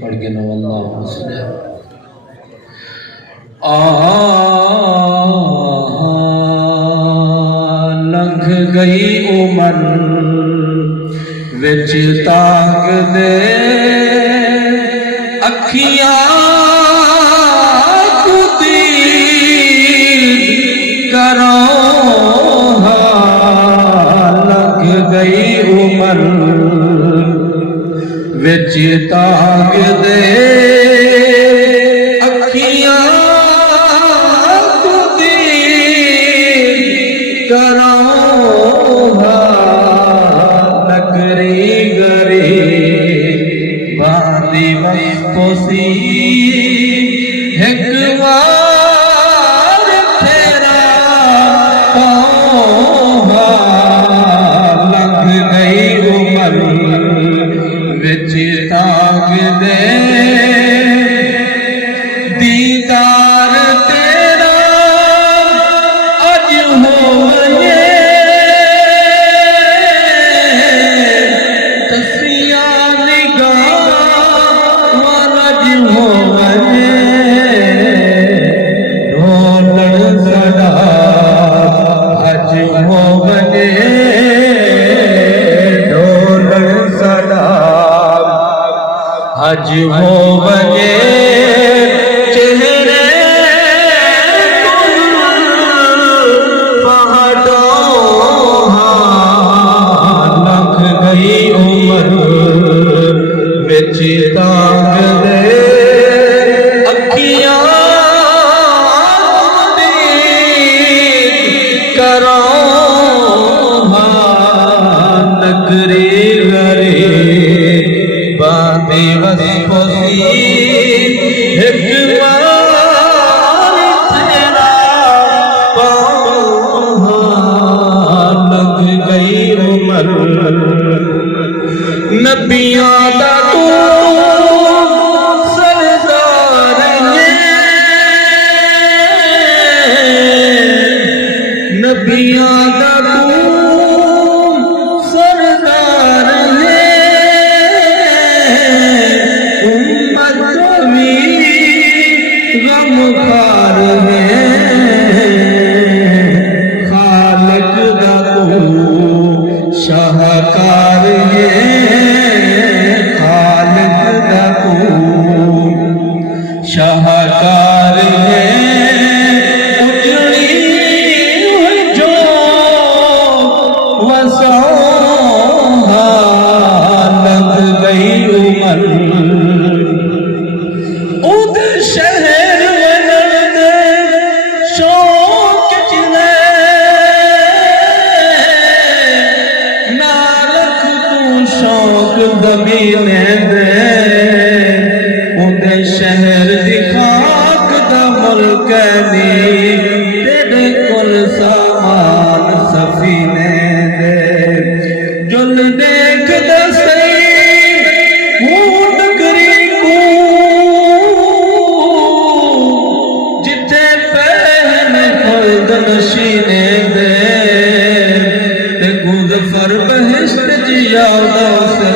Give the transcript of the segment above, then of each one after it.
पढ़ के नवल्लाह सुने लंघ गई उमर विच ताक दे अखियां करो लंघ गई उमर विच ताक दे अखियां करो नगरी गरी बादी वस्पोसी लंघ गई उमर विच ताक दे दीदार तेरा अज होए तसिया निगाह अज होए ढोलण सदा अज होए ढोलण सदा अज होए चेहरे लंघ गई उमर विच ताक दे अखियां करो नगरी गरी बांधी वस्पोसी नबियां दा तू सरदार है नबियां दा तू सरदार है उम्मत भी गमखार है खालिक दा तू शाहकार है शाहकार है उजड़ी जो वसौहा लंघ गई उमर उद शहर वनद शौक चले नालख तू शौक दमीने दे उदे शहर दी खाक दा मुल्क नी तेरे कोल सामान सफीने दे जुल देख दसई हूं नगरी को जिथे पहन खुद नशीने दे ते गुज़फर बहिश्त जियादा से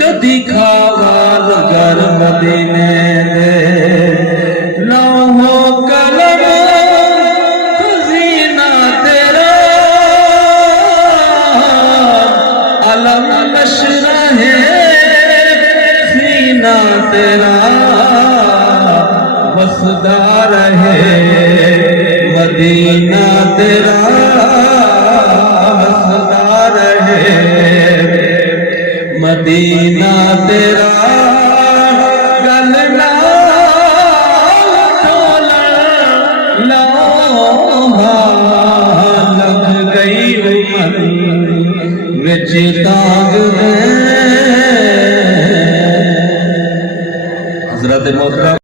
कदी खावा लगर मदीने दे लौहो कलम खजीना तेरा अलम नशरा है सीना तेरा वसदार है मदीना तेरा वसदार है मदीना तेरा गल लंघ गई उमर विच ताक दे हज़रत मोहतरम